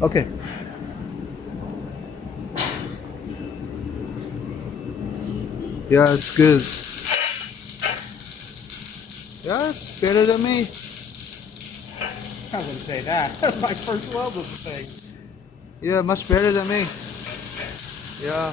Okay. Yeah, it's good. Yeah, it's better than me. I wouldn't say that. My first weld was the thing. Yeah, much better than me. Yeah.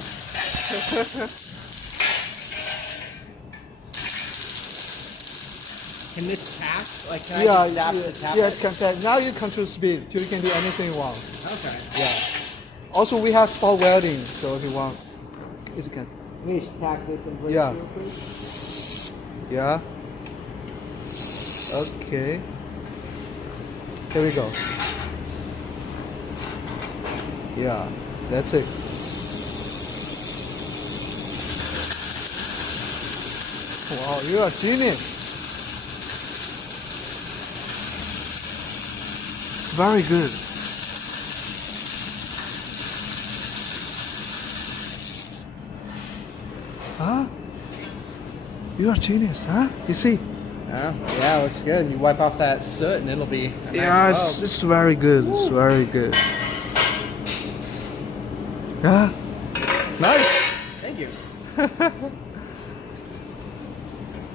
Can this tap? Like, can I Yeah, just tap the tap? yeah, it can tap. Now you control speed, so you can do anything you want. Okay. Yeah. Also, we have spot welding, so if you want, you can. Let me just tack this in place Yeah. real quick. Yeah. Okay. Here we go. Yeah, that's it. Wow, you're a genius. It's very good. Huh? You're a genius, huh? You see? Oh, yeah, looks good. You wipe off that soot and it'll be a nice Yeah, weld. it's very good. Woo. It's very good. Yeah. Nice. Thank you.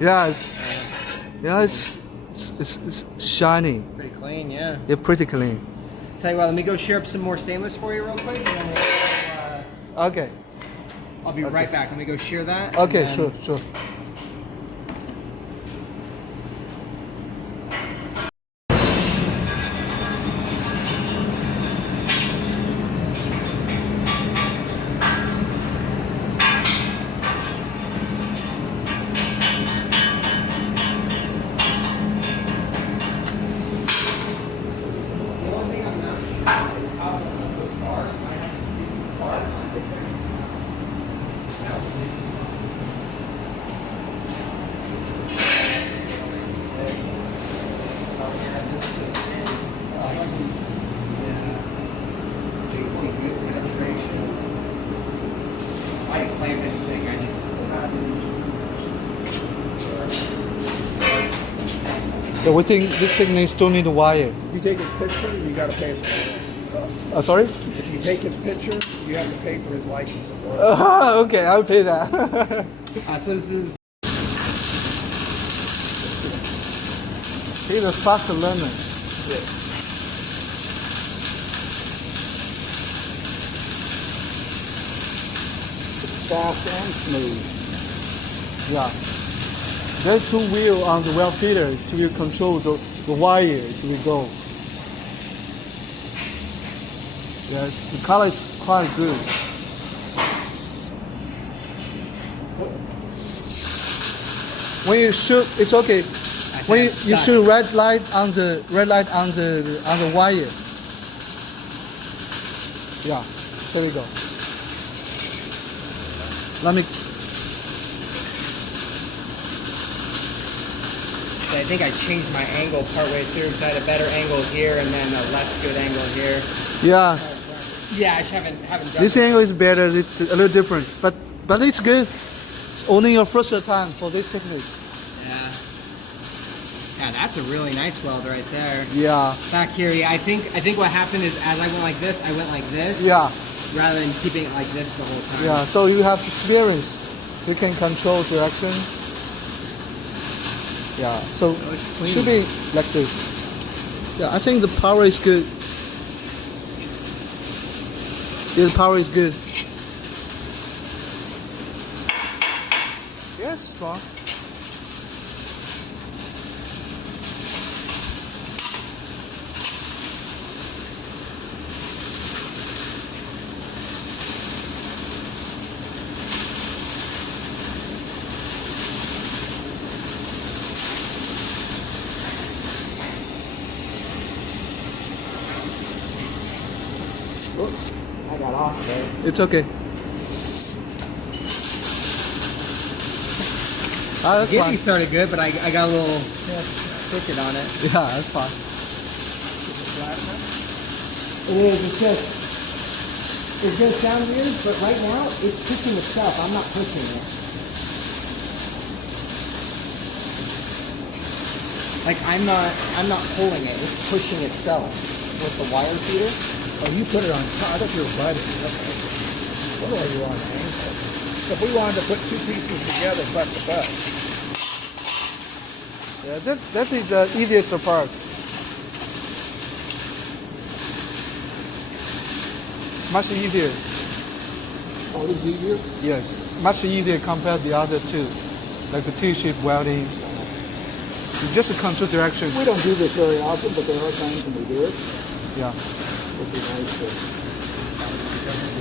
Yeah, it's shiny. Pretty clean, yeah. Yeah, pretty clean. Tell you what, let me go share up some more stainless for you real quick, and then Okay. I'll be right back. Let me go share that. Okay, and then- sure. The only thing I'm not sure is how to put those bars. I have to do the bars. So you can see good penetration. I didn't claim anything. I just Yeah, we think this thing still need a wire. You take his picture, you gotta pay for it. Sorry? If you take his picture, you have to pay for his license. Okay, I'll pay that. so this is He's a fast learner. Fast and smooth. Yeah. There's two wheels on the weld feeder to control the wire to go. Yeah, the color is quite good. When you shoot, it's okay. When you shoot red light on the wire. Yeah, there we go. Let me. I think I changed my angle partway through because I had a better angle here and then a less good angle here. Yeah, Yeah, I just haven't done this angle is better. It's a little different, but it's good. It's only your first time for this techniques. Yeah. Yeah, that's a really nice weld right there. Yeah. Back here, yeah, I think what happened is as I went like this, I went like this. Yeah. Rather than keeping it like this the whole time. Yeah. So you have experience. You can control direction. Yeah. So it should be like this. Yeah, I think the power is good. Yeah, the power is good. Yes, strong. Oops, I got off there. It's okay. Ah, that's Getting fine. started good, but I got a little crooked on it. Yeah, that's fine. It is. It's gonna sound weird, but right now it's pushing itself. I'm not pushing it. Like I'm not pulling it. It's pushing itself with the wire feeder. Oh, you put it on top. I thought you were butting. Okay. What are you on an angle? So if we wanted to put two pieces together, butt to butt. Yeah, that is the easiest parts. Much easier. Oh, it's easier? Yes, much easier compared to the other two, like the T-shape welding. It's just a control direction. We don't do this very often, but there are times when we do it. Yeah, Would be nice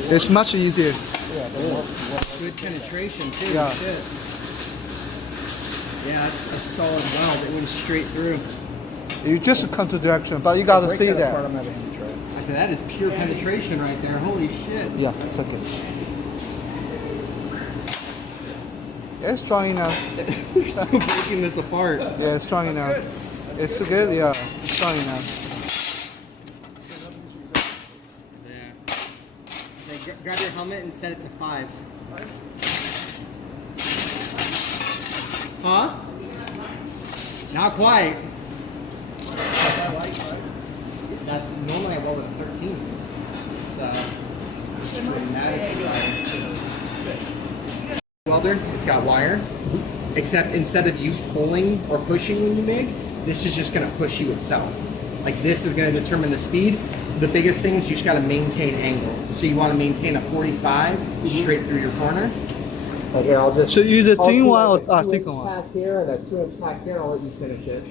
to. it's much easier. Yeah, Good penetration too. Yeah. Shit. Yeah, that's a solid weld. It went straight through. You just a control direction, but you gotta see that. Part I'm having to try. I said that is pure penetration right there. Holy shit. Yeah, it's okay. Yeah, it's strong enough. They're still breaking this apart. Yeah, it's strong enough. It's good. Yeah, it's strong enough. Yeah. Say, grab your helmet and set it to 5. Huh? Not quite. That's normally I weld at 13. So dramatically higher. Welder, it's got wire. Except instead of you pulling or pushing when you MIG, this is just gonna push you itself. Like this is gonna determine the speed. The biggest thing is you just gotta maintain angle. So you wanna maintain a 45 straight through your corner. Right here, I'll just. So you the thin one or a 2-inch thick one? tack here and a 2-inch tack here, and I'll let you finish it.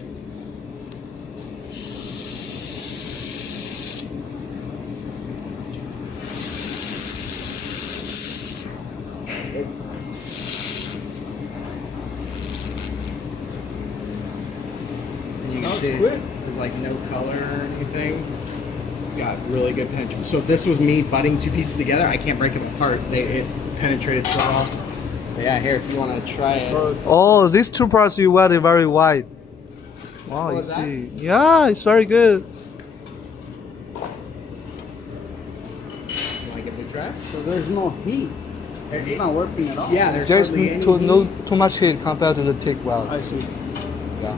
And you can see there's like no color or anything. It's got really good penetration. So if this was me butting two pieces together, I can't break them apart. It penetrated so well. But yeah, here if you want to try it. Oh, these two parts you welded very wide. Wow, you was that? see. Yeah, it's very good. You want to give it a try? So there's no heat. It's not working at all. Yeah, there's There's hardly any too much heat compared to the thick weld. I see. Yeah.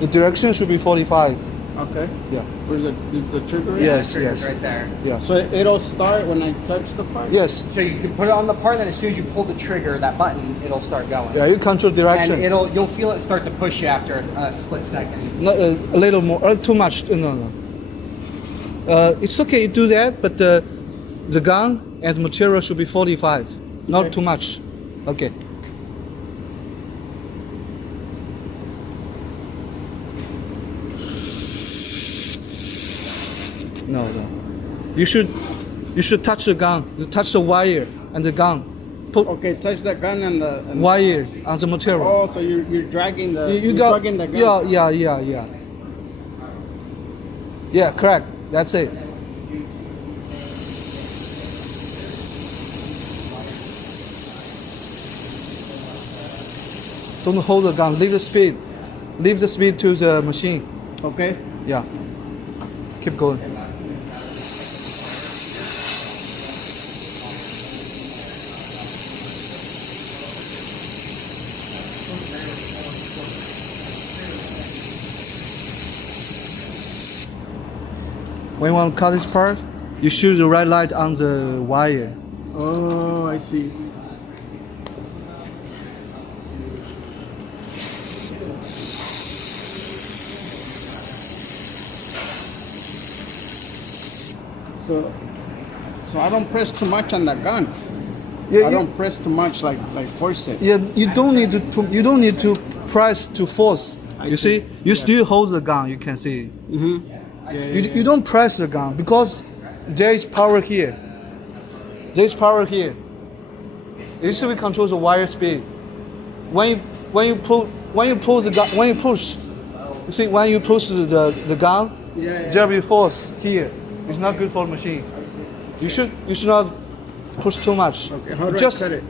The direction should be 45. Okay. Yeah. Where's the is the trigger? Yeah, Yes, the trigger's yes. right there. Yeah. So it'll start when I touch the part. Yes. So you can put it on the part, and as soon as you pull the trigger, that button, it'll start going. Yeah, you control direction. And you'll feel it start to push you after a split second. Not a little more, too much. No. It's okay to do that, but the gun and material should be 45, not Okay. too much. Okay. No. You should touch the gun. You touch the wire and the gun. Put Okay, touch that gun and the wire on the material. Oh, so you're dragging the You you're got dragging the gun. yeah. Yeah, correct. That's it. Don't hold the gun. Leave the speed. Leave the speed to the machine. Okay. Yeah. Keep going. When you want to cut this part, you shoot the red light on the wire. Oh, I see. So I don't press too much on the gun. Yeah, I don't press too much, like force it. Yeah, you don't need to press to force. I You see. see, you still hold the gun. You can see. You don't press the gun because there is power here. There is power here. This will control the wire speed. When you pull the gun, when you push, you see when you push the gun, there will be force here. It's not good for the machine. You should not push too much. Okay, how do just I cut it?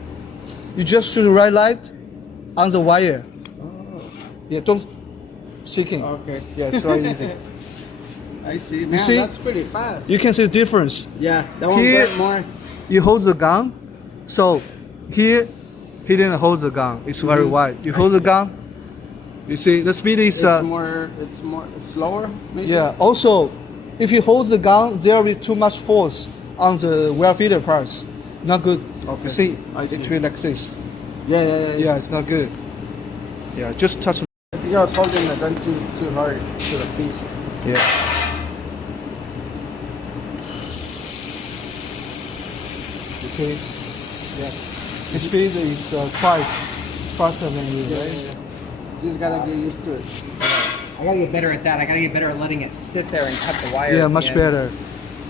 You just shoot the red light on the wire. Yeah, don't shaking. Okay. Yeah, it's very easy. I see. Man, see? that's pretty fast. You can see the difference. Yeah, that one Here- burnt more. You hold the gun, so here he didn't hold the gun. It's very wide. You hold the gun, You see, the speed is it's more slower. Maybe? yeah. Also, if you hold the gun, there will be too much force on the well feeder parts. Not good. Okay. You see, I see. it will like this. Yeah. Yeah, it's not good. Yeah, just touch. I think I was holding the gun too hard to the piece. Yeah. You see? Yeah. The speed is twice faster than you, right? Just gotta get used to it. I gotta get better at that. I gotta get better at letting it sit there and cut the wire. Yeah, at the much end. better.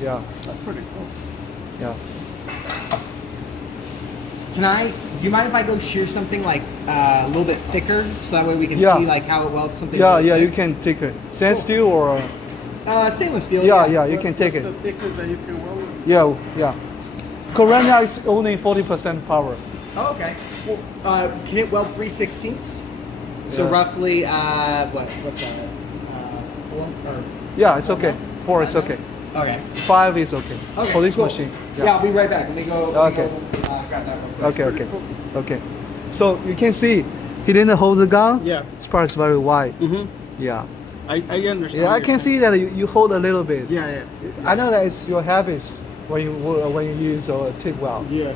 Yeah, That's pretty cool. yeah. Do you mind if I go shear something like a little bit thicker so that way we can Yeah. see like how it welds something? Yeah, really yeah, you thick? can take it. Stainless steel or Stainless steel. yeah, you can take it. The thickest that you can weld with? Yeah. Corona is only 40% power. Oh, okay. Well, can it weld 3/16? So Yeah. roughly, what's that? 4 or Yeah, it's okay. 4 it's okay. okay. 5 is okay. Okay. For this cool. machine. Yeah. I'll be right back. Let me go. Okay. Grab that real quick. Okay. So you can see he didn't hold the gun. Yeah. This part is very wide. Mm-hmm. Yeah. I understand. Yeah, I can see that you hold a little bit. Yeah. I know that it's your habits when you use a TIG weld. Yeah.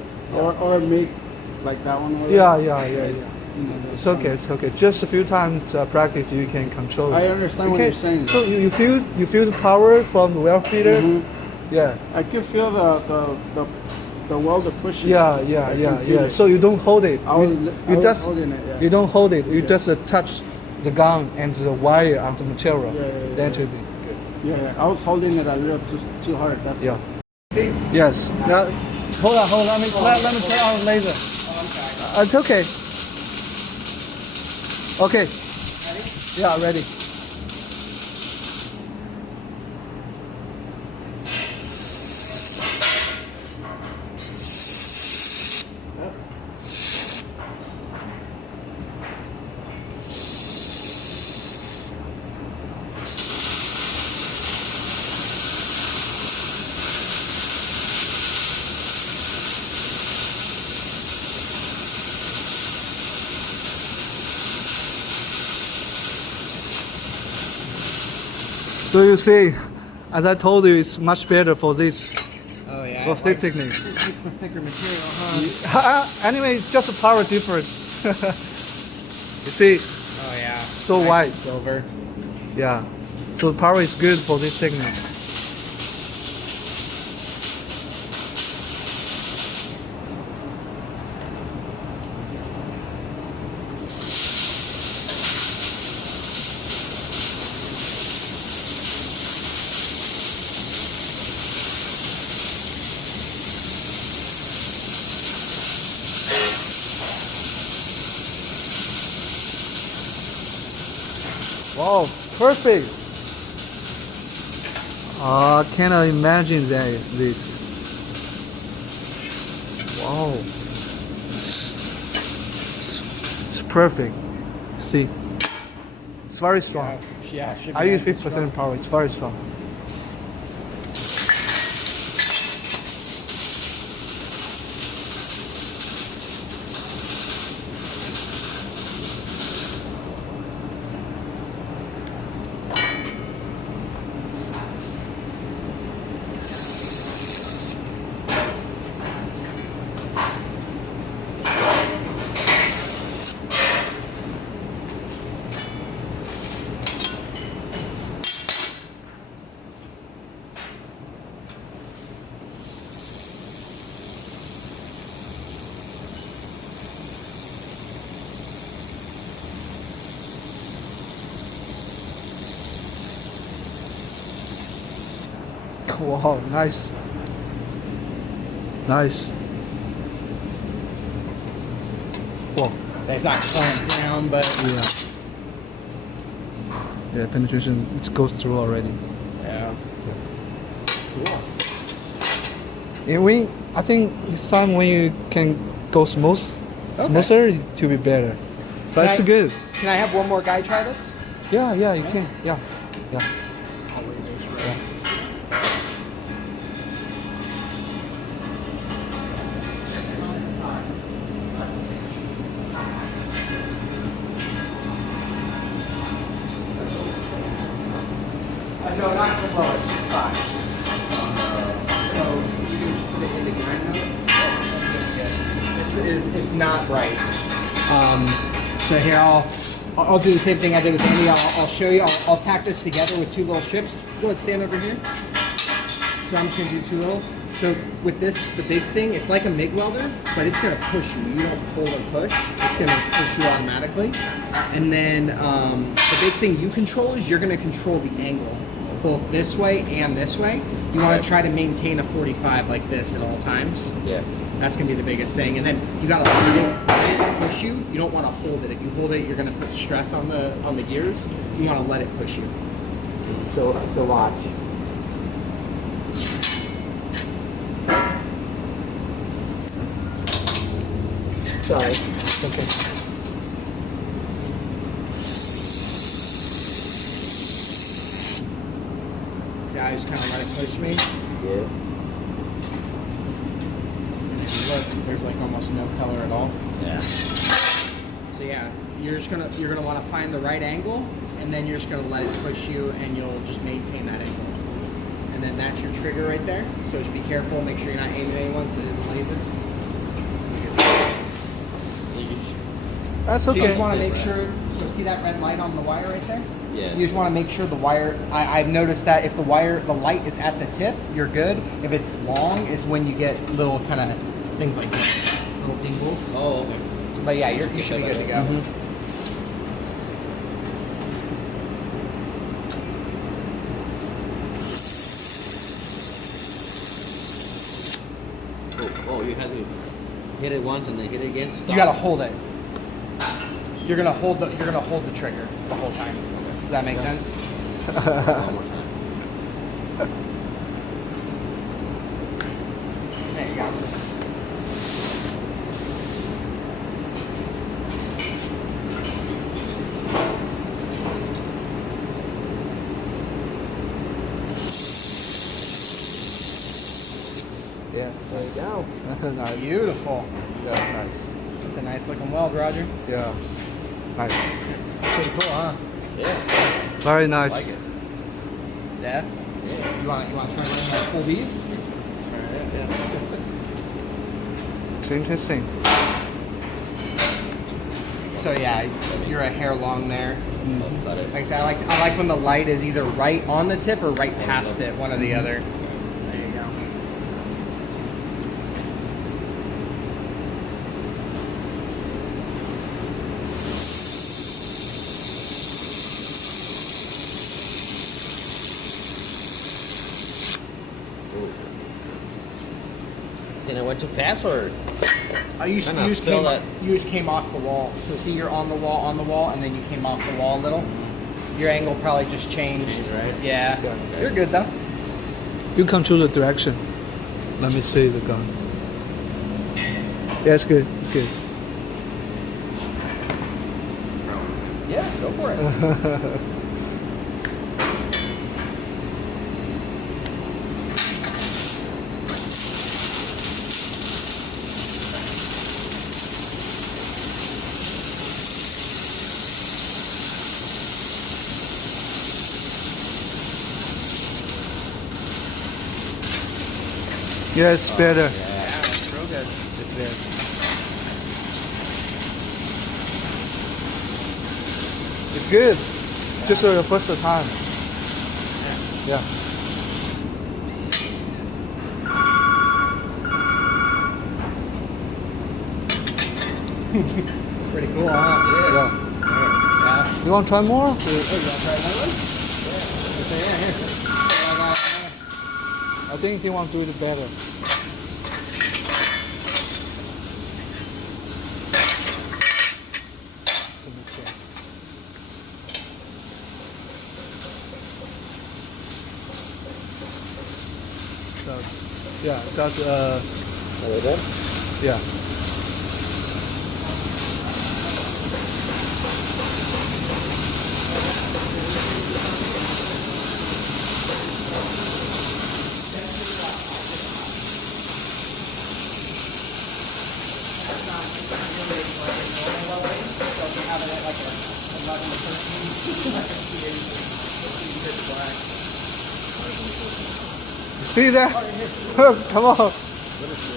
Or make like that one. over Yeah. there. You know, It's okay. Just a few times practice, you can control it. I understand what Okay, you're saying. So you feel the power from the weld feeder. Mhm. Yeah. I can feel the welder pushing. Yeah. I can feel it. So you don't hold it. I was you just holding it. Yeah. you don't hold it. You Yeah. just touch the gun and the wire on the material. Yeah. Then it will be good. Yeah. I was holding it a little too hard. That's Yeah. all. See? Yes. Yeah. Hold on. Let me turn on the laser. Oh, I'm sorry. It's okay. Okay. Ready? Yeah, ready. So you see, as I told you, it's much better for this Oh yeah. for this technique. It's the thicker material, huh? Anyway, it's just a power difference. You see, Oh yeah. so Nice wide. and silver. Yeah. So the power is good for this technique. Wow, perfect. I cannot imagine this. Wow. It's perfect. See, it's very strong. Yeah. Should be I use nice and 50% power. It's very strong. Wow, nice. Nice. Wow. So it's not slowing down, but Yeah. Yeah, penetration it goes through already. yeah. Cool. I think it's time when you can go smoother, it will be better. But Can it's I- good. Can I have one more guy try this? Yeah, you can. Yeah. No, not too low. It's just fine. So you can put it in the grind mode. It's not right. So here I'll do the same thing I did with Andy. I'll show you. I'll tack this together with two little strips. Go ahead, stand over here. So I'm just gonna do two little. So with this, the big thing, it's like a MIG welder, but it's gonna push you. You don't pull or push. It's gonna push you automatically. And then the big thing you control is you're gonna control the angle, both this way and this way. You wanna try to maintain a 45 like this at all times. Yeah. That's gonna be the biggest thing. And then you gotta let it push you. You don't wanna hold it. If you hold it, you're gonna put stress on the gears. You wanna let it push you. So watch. Sorry. Okay. See how I just kind of let it push me? Yeah. And if you look, there's like almost no color at all. Yeah. So yeah, you're gonna want to find the right angle, and then you're just gonna let it push you, and you'll just maintain that angle. And then that's your trigger right there. So just be careful. Make sure you're not aiming at anyone, so it is a laser. That's So okay. you just want to make sure, so see that red light on the wire right there? Yeah. You just want to make sure the wire, I've noticed that if the light is at the tip, you're good. If it's long, is when you get little kind of things like this, little dingles. Oh, okay. But yeah, you should be good to go. Oh, you have to hit it once and then hit it again. Stop. You gotta hold it. You're gonna hold the trigger the whole time. Does that make sense? One more time. There you go. Yeah, There you go. nice. Beautiful. Yeah, nice. It's a nice looking weld, Roger. Yeah, nice. Pretty cool, huh? Yeah. Very nice. Like it. Yeah. You want to try running that full bead? It's interesting. So yeah, you're a hair long there. Got it. Like I said, I like when the light is either right on the tip or right past it, one or the other. There you go. And it went too fast, or You Kinda just feel came, that. you just came off the wall. So see, you're on the wall, and then you came off the wall a little. Your angle probably just changed. Changed, right? Yeah. Yeah. You're good though. You control the direction. Let me see the gun. Yeah, it's good. It's good. Yeah, go for it. Yeah, it's better. Yeah, it's real good. It's better. It's good. Just the first time. Yeah. Pretty cool, huh? Yeah. Yeah. You want to try more? Hey, you want to try another one? Yeah, here. I think he want to do it better. Let me check. Yeah, that's a little bit. yeah. See that? Come on.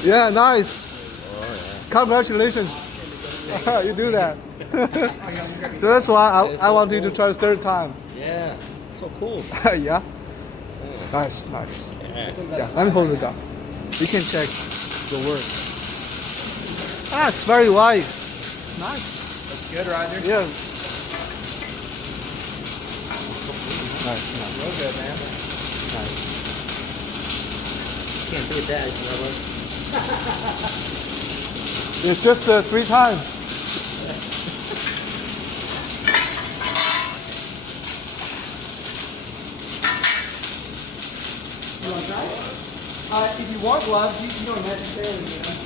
Yeah, nice. Congratulations. You do that. So that's why I want you to try the third time. Yeah, so cool. Yeah. Nice. Yeah, let me hold the gun. You can check the work. Ah, it's very wide. Nice. That's good, Roger. Yeah. Nice. Real good, man. Nice. Can't beat that, brother. It's just 3 times. You want to try it? If you want gloves, you don't necessarily need them.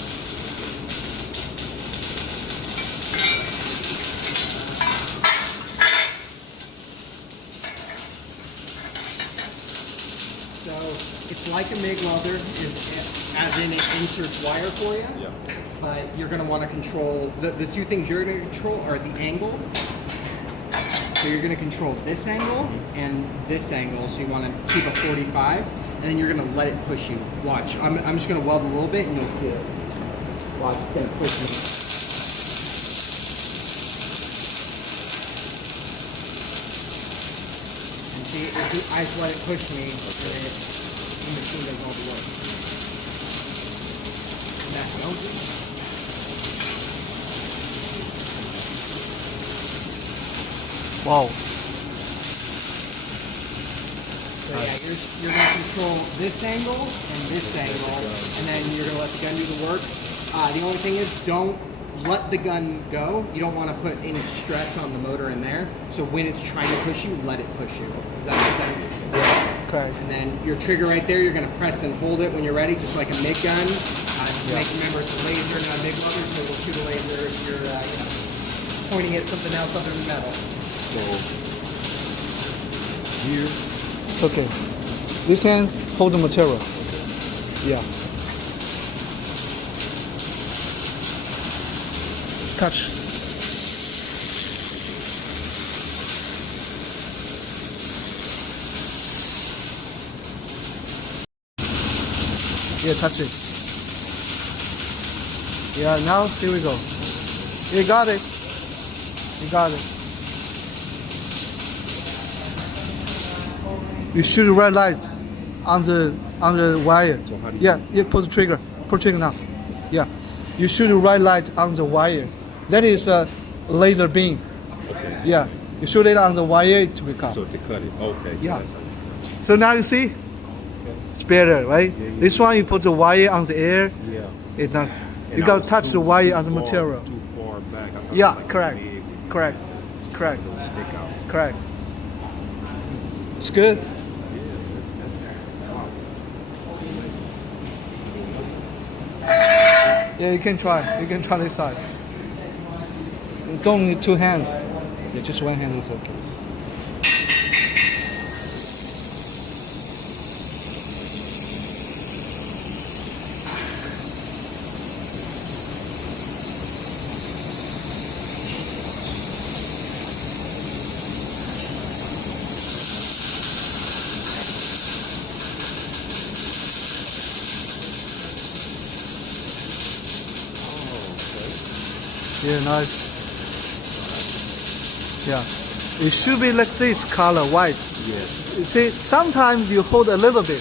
So it's like a MIG welder, as in it inserts wire for you. Yeah. But you're going to want to control the 2 things you're going to control are the angle. So you're going to control this angle and this angle. So you want to keep a 45, and then you're going to let it push you. Watch. I'm just going to weld a little bit, and you'll see it. Watch. It's going to push me. And see, if I just let it push me, the machine does all the work. And that's no good. Wow. So yeah, you're going to control this angle and this angle, and then you're going to let the gun do the work. The only thing is, don't let the gun go. You don't want to put any stress on the motor in there. So when it's trying to push you, let it push you. Does that make sense? Okay. And then your trigger right there, you're going to press and hold it when you're ready, just like a MIG gun. Remember, it's a laser, not a MIG welder, so it'll shoot a laser if you're pointing at something else other than metal. So here, Okay. This hand hold the material. Yeah. Touch. Yeah, touch it. Yeah, now here we go. You got it. You got it. You shoot the red light on the wire. So how do you- Yeah, pull the trigger. Pull the trigger now. Yeah. You shoot the red light on the wire. That is a laser beam. okay. Yeah. You shoot it on the wire to become. So to cut it, okay. So Yeah. that's how So now you see? It's better, right? Yeah, yeah. This one you put the wire on the air. yeah. It's not. And You I got to was touch too- the wire too on the far- material. Too far back. I thought Yeah, like correct. big, Correct. Correct. it'll stick out. Correct. It's good. Yeah, you can try. You can try this side. You don't need 2 hands. Yeah, just 1 hand is okay. Yeah, nice. Yeah. It should be like this color, white. Yeah. You see, sometimes you hold a little bit.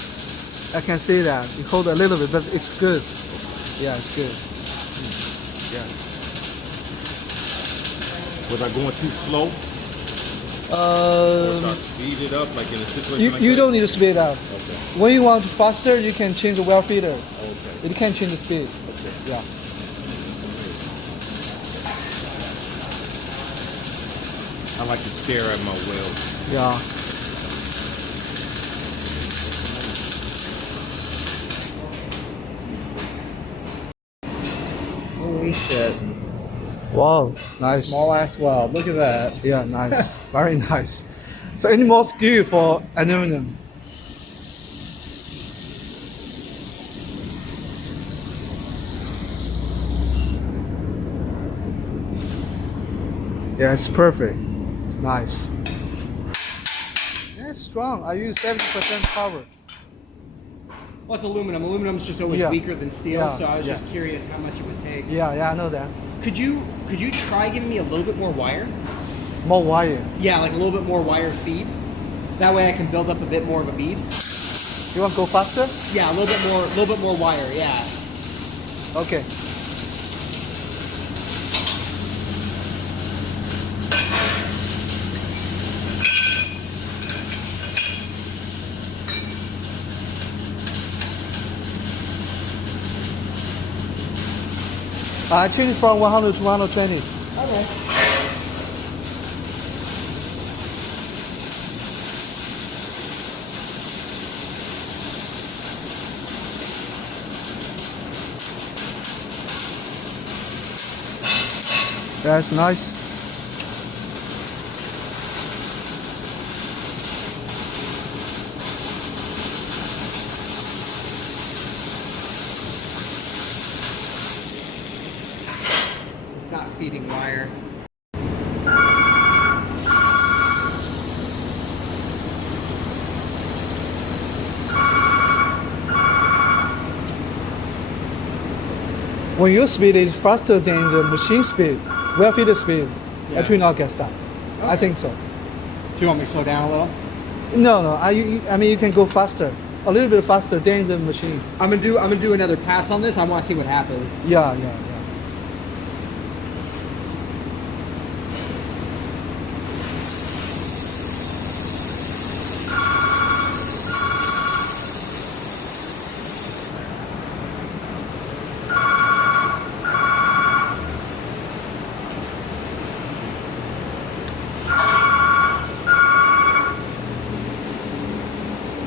I can see that. You hold a little bit, but it's good. Yeah, it's good. Yeah. Was I going too slow? Or should I Um, speed it up like in a situation you, like you that? don't need to speed up. Okay. When you want faster, you can change the well feeder. Okay. You can change the speed. Okay. Yeah. I like to stare at my weld. Yeah. Holy shit. Wow. Nice. Small ass weld. Look at that. Yeah, nice. Very nice. So any more skill for aluminum? Yeah, it's perfect. It's nice. Yeah, it's strong. I use 70% power. Well, it's aluminum. Aluminum's just always Yeah. weaker than steel, Yeah, so I was yes. just curious how much it would take. Yeah, I know that. Could you try giving me a little bit more wire? More wire. Yeah, like a little bit more wire feed. That way I can build up a bit more of a bead. You want to go faster? Yeah, a little bit more wire. Yeah. Okay. I changed from 100 to 120. Okay. That's nice. It's not feeding wire. When your speed is faster than the machine speed, weld feeder speed, Yeah. it will not get stuck. I think so. Do you want me to slow down a little? No. I mean, you can go faster, a little bit faster than the machine. I'm gonna do another pass on this. I want to see what happens. Yeah.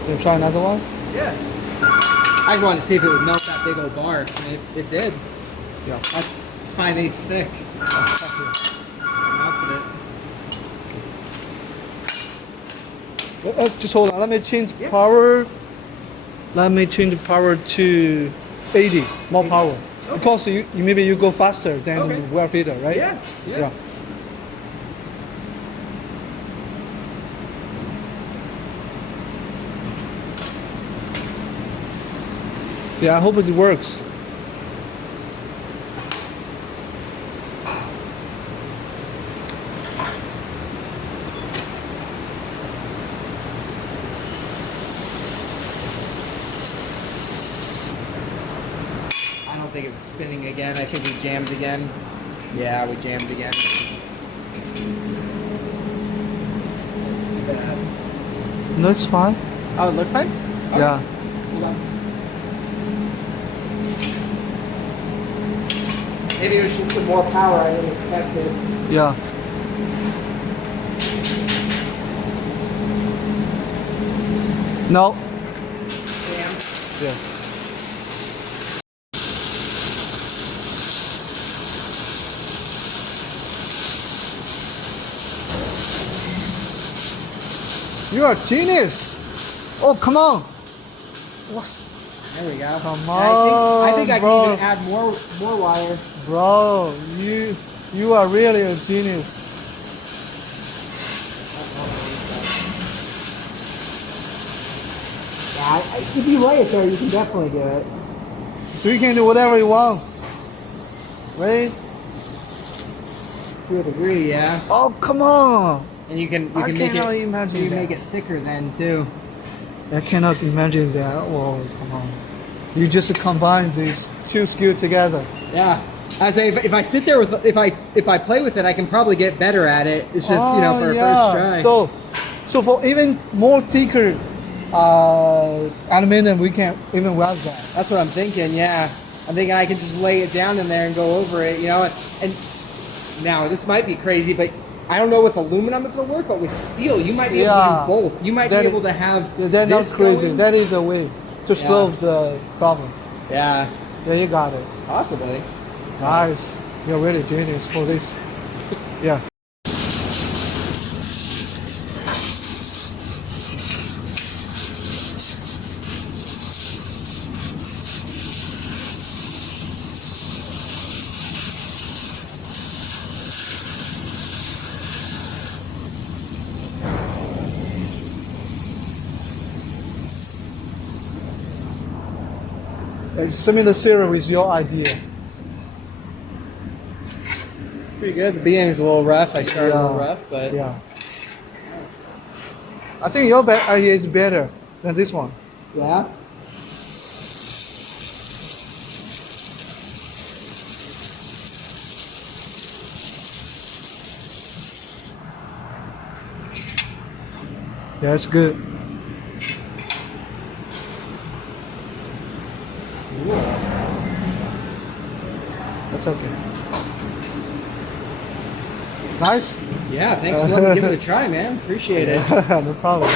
You try another one? Yeah. I just wanted to see if it would melt that big old bar. And it did. Yeah. That's 5/8 thick. Melted it. Just hold on. Let me change power. Let me change the power to 80, more power. Because you maybe you go faster than Okay. weld feeder, right? Yeah. Yeah, I hope it works. I don't think it was spinning again. I think we jammed again. Yeah, we jammed again. It's too bad. No, it's fine. Oh, it looks fine? Okay. Yeah. Hold on. Maybe it was just the more power I would expected. Yeah. No. Jammed. Yes. You are a genius. Oh, come on. What? There we go. Come And I think I bro. can even add more wire. Bro, you are really a genius. Yeah, if you lay it there, you can definitely do it. So you can do whatever you want. Right? To a degree, yeah. Oh, come on. And you can I make cannot it. imagine You that. make it thicker then too. I cannot imagine that. Oh, come on. You just combine these two skills together. Yeah. I say if I sit there with if I play with it, I can probably get better at it. It's just for a first try. So for even more thicker aluminum, we can even weld that. That's what I'm thinking. Yeah. I'm thinking I can just lay it down in there and go over it. And now this might be crazy, but I don't know with aluminum if it'll work, but with steel, you might be able to do both. You might be able to have That's not this crazy. going. That is a way to solve the problem. Yeah. Yeah, you got it. Possibly. Nice. You're really genius for this. Yeah. It's similar series with your idea. Pretty good. The beginning's a little rough. I started a little Yeah. rough, but Yeah. I think your idea is better than this one. yeah. Yeah, it's good. That's okay. Nice. Yeah, thanks for letting me give it a try, man. Appreciate it. No problem.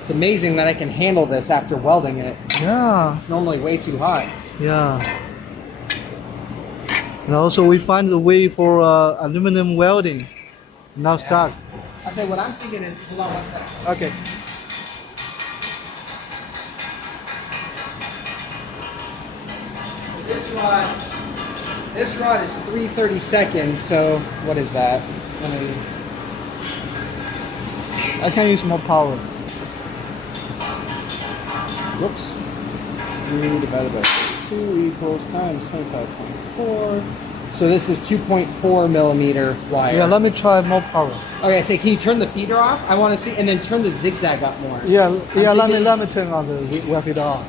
It's amazing that I can handle this after welding it. Yeah, It's normally way too hot. yeah. And also we find the way for aluminum welding. Now start. I'll say what I'm thinking is, hold on one second. Okay. This rod is 3/32, so what is that? I can use more power. Whoops. 3 divided by 2 equals times 25.4. So this is 2.4 millimeter wire. Yeah, let me try more power. Okay, say, can you turn the feeder off? I want to see, and then turn the zigzag up more. Yeah, yeah. Let thinking- me turn on the weld it off.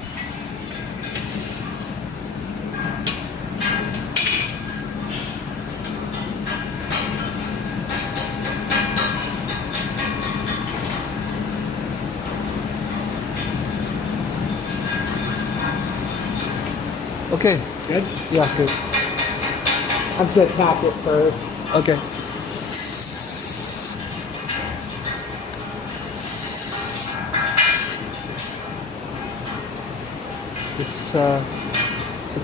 Okay. Good? Yeah, good. I'm going to tap it first. Okay. It's a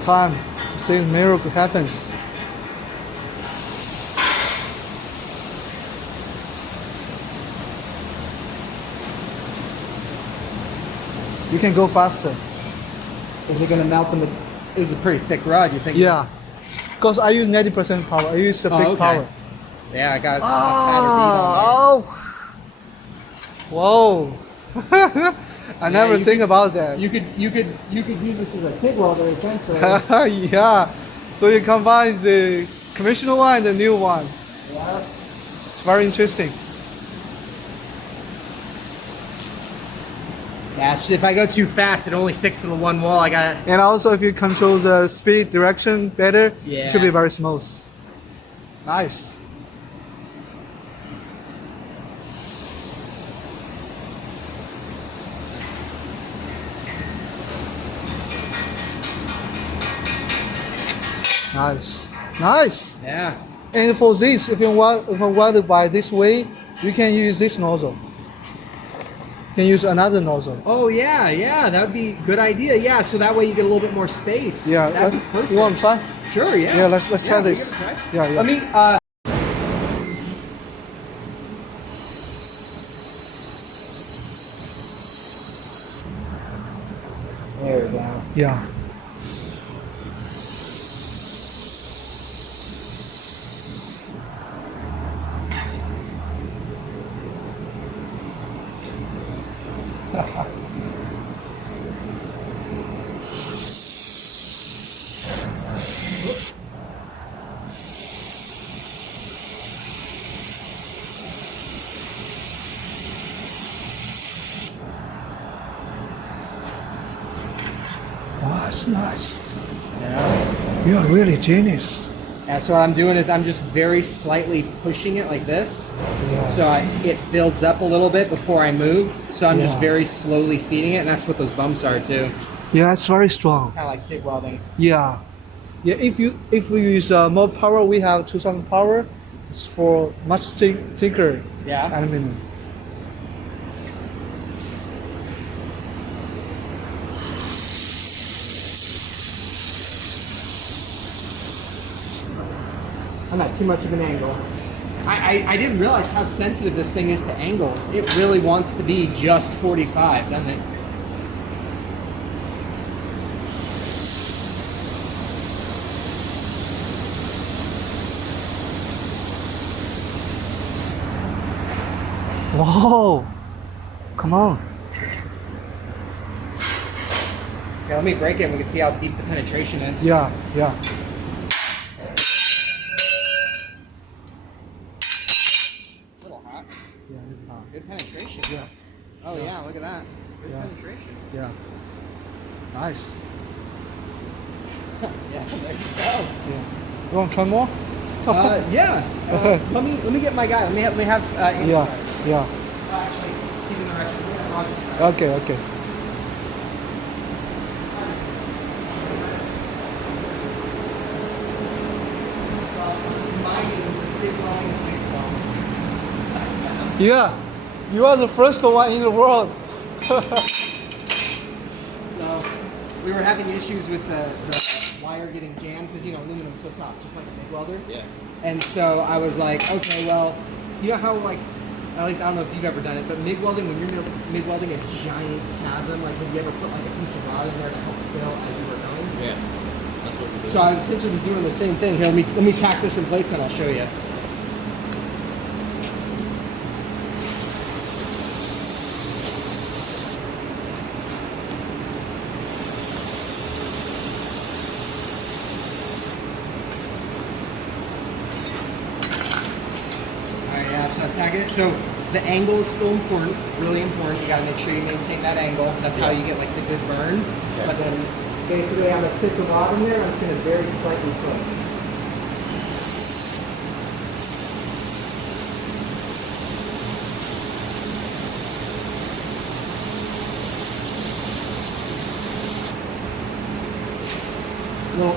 time to see a miracle happens. You can go faster. Is it going to melt in the... This is a pretty thick rod, you think? Yeah. Because I use 90% power. I use a big okay. power. Yeah, I got a Oh! Whoa! I never you think about that. You could use this as a TIG welder essentially. Yeah. So you combine the commissioner one and the new one. Yeah. It's very interesting. Yeah, it's just if I go too fast, it only sticks to the one wall. I got. And also if you control the speed direction better, Yeah. it should be very smooth. Nice. Nice. Nice. Yeah. And for this, if you weld it by this way, you can use this nozzle. You can use another nozzle. Oh yeah, yeah, that would be a good idea. Yeah, so that way you get a little bit more space. Yeah. That'd be perfect. You want to try? Sure, yeah. Yeah, let's try we this. give it a try. Yeah, yeah. Let me. There we go. Yeah. Wow, that's nice. Yeah. You're really genius. Yeah. So what I'm doing is I'm just very slightly pushing it like this, Yeah. so it builds up a little bit before I move. So I'm just Yeah. very slowly feeding it, and that's what those bumps are too. Yeah, it's very strong. Kind of like TIG welding. Yeah. Yeah, if we use more power, we have 2000 power. It's for much thicker Yeah. aluminum. I'm at too much of an angle. I didn't realize how sensitive this thing is to angles. It really wants to be just 45, doesn't it? Whoa! Come on. Okay, let me break it and we can see how deep the penetration is. Yeah, yeah. A little hot. Yeah, Good penetration. yeah, Oh yeah, look at that. Good Yeah. penetration. yeah. Nice. Yeah, there you go. Yeah. You want to try more? Yeah. Let me get my guy. Let me have Andy Yeah, try it. yeah. Actually, he's in the restroom. We have Roger try it. Okay, okay. Yeah, you are the first one in the world. So we were having issues with the wire getting jammed because aluminum's so soft, just like a MIG welder. Yeah. And so I was like, okay, well, you know how like, at least I don't know if you've ever done it, but MIG welding, when you're MIG welding a giant chasm, like have you ever put like a piece of rod in there to help fill as you were going? Yeah. That's what we do. So I was essentially doing the same thing. Here, let me tack this in place, then I'll show you. Alright, yeah, so I was tagging it. So the angle is still important, really important. You gotta make sure you maintain that angle. That's how you get like the good burn. Okay. But then basically I'm gonna stick the rod in there, I'm just gonna very slightly push.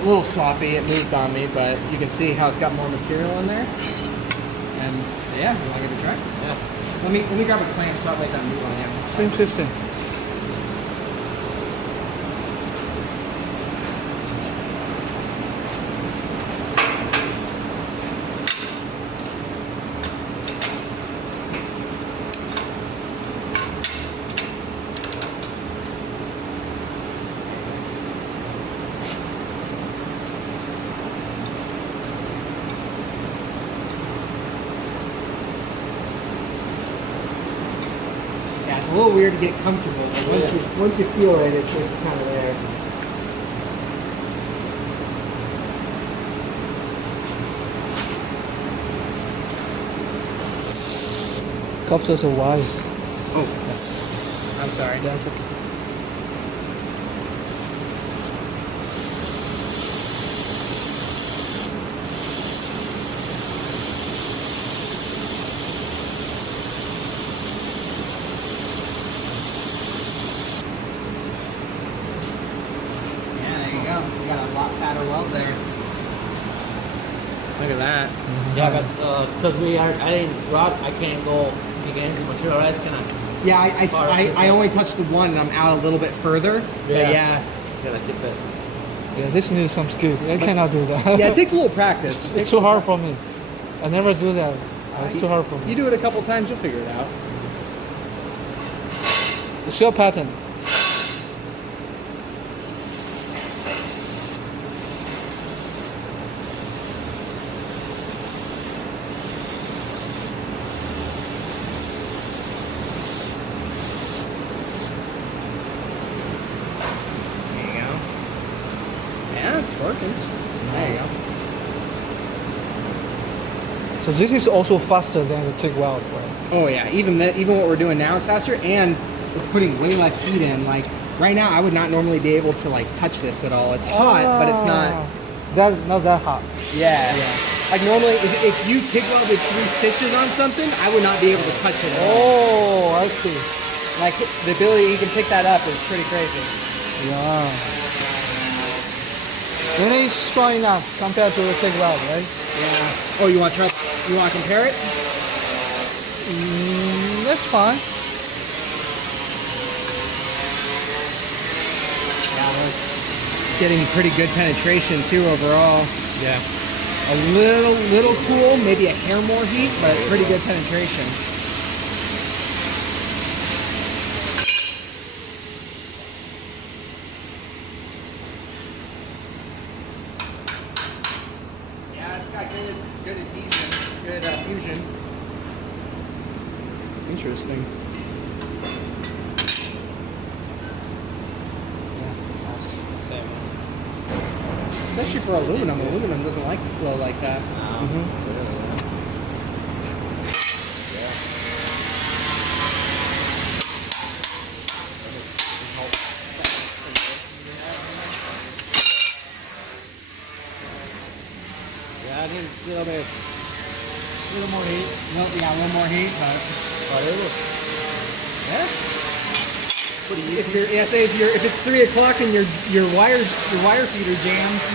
Little sloppy, it moved on me, but you can see how it's got more material in there. And yeah, you wanna give it a try? Yeah. Let me grab a clamp so that way it doesn't move on you. It's interesting. Yeah, it's a little weird to get comfortable, but once you feel it, it's kind of there. Cups are wide. Oh, I'm sorry. That's okay. Yeah, there you go. You got a lot fatter weld there. Look at that. Yeah, but because we are adding rod, I can't go against the material. It's kind of Yeah, I only touched the one and I'm out a little bit further. But yeah. it's gonna keep it. Yeah, this needs some skills. I cannot do that. Yeah, it takes a little practice. It's too hard for me. I never do that. It's too hard for me. You do it a couple times, you'll figure it out. It's your pattern. There you go. Yeah, it's working. There you go. So this is also faster than the TIG weld, right? Oh yeah, even what we're doing now is faster, and it's putting way less heat in. Like right now, I would not normally be able to like touch this at all. It's hot, but it's not. Not that hot. Yeah. Like normally, if you TIG welded 3 stitches on something, I would not be able to touch it at all. Oh, I see. Like the ability you can pick that up is pretty crazy. Yeah. Then it's strong enough compared to the TIG weld, right? Yeah. Oh, you want to try? You want to compare it? That's fine. Yeah, we're getting pretty good penetration too overall. Yeah. A little cool, maybe a hair more heat, but pretty good penetration. Yeah, it's got good adhesion, good fusion. Interesting. Yeah, especially for aluminum. Aluminum doesn't like to flow like that. Yeah, I need a little more heat. Yeah, a little more heat, but yeah. Pretty easy. If it's 3 o'clock and your wire feeder jams.